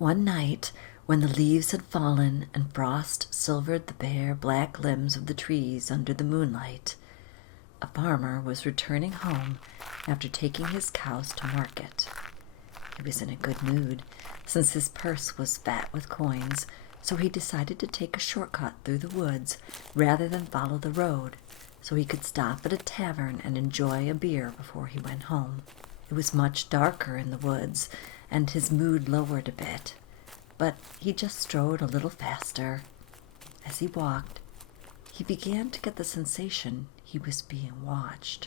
One night, when the leaves had fallen and frost silvered the bare black limbs of the trees under the moonlight, a farmer was returning home after taking his cows to market. He was in a good mood, since his purse was fat with coins, so he decided to take a shortcut through the woods rather than follow the road, so he could stop at a tavern and enjoy a beer before he went home. It was much darker in the woods, and his mood lowered a bit, but he just strode a little faster. As he walked, he began to get the sensation he was being watched.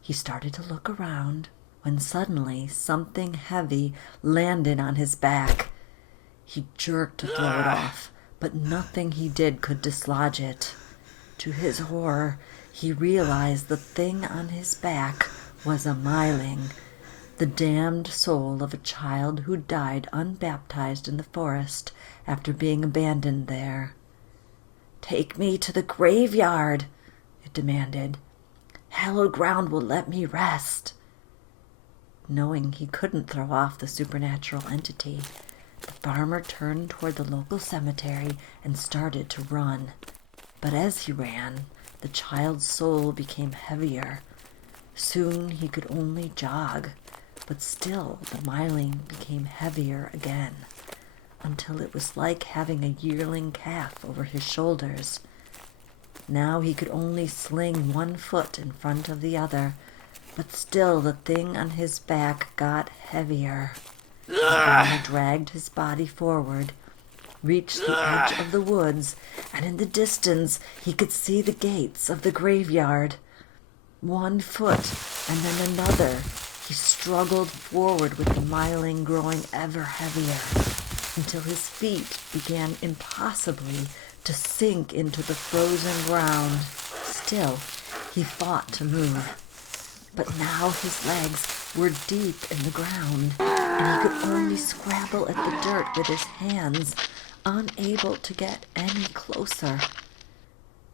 He started to look around when suddenly something heavy landed on his back. He jerked to throw it off, but nothing he did could dislodge it. To his horror, he realized the thing on his back was a Myling, the damned soul of a child who died unbaptized in the forest after being abandoned there. "Take me to the graveyard," it demanded. "Hallowed ground will let me rest." Knowing he couldn't throw off the supernatural entity, the farmer turned toward the local cemetery and started to run. But as he ran, the child's soul became heavier. Soon he could only jog, but still the Myling became heavier again, until it was like having a yearling calf over his shoulders. Now he could only sling one foot in front of the other, but still the thing on his back got heavier. The farmer dragged his body forward, reached the edge of the woods, and in the distance he could see the gates of the graveyard. One foot, and then another. He struggled forward with the Myling growing ever heavier, until his feet began impossibly to sink into the frozen ground. Still, he fought to move. But now his legs were deep in the ground, and he could only scrabble at the dirt with his hands, unable to get any closer.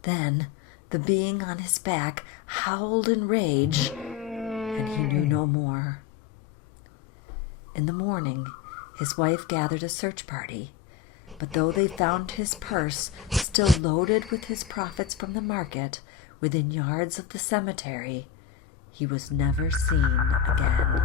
Then the being on his back howled in rage, and he knew no more. In the morning, his wife gathered a search party, but though they found his purse still loaded with his profits from the market within yards of the cemetery, he was never seen again.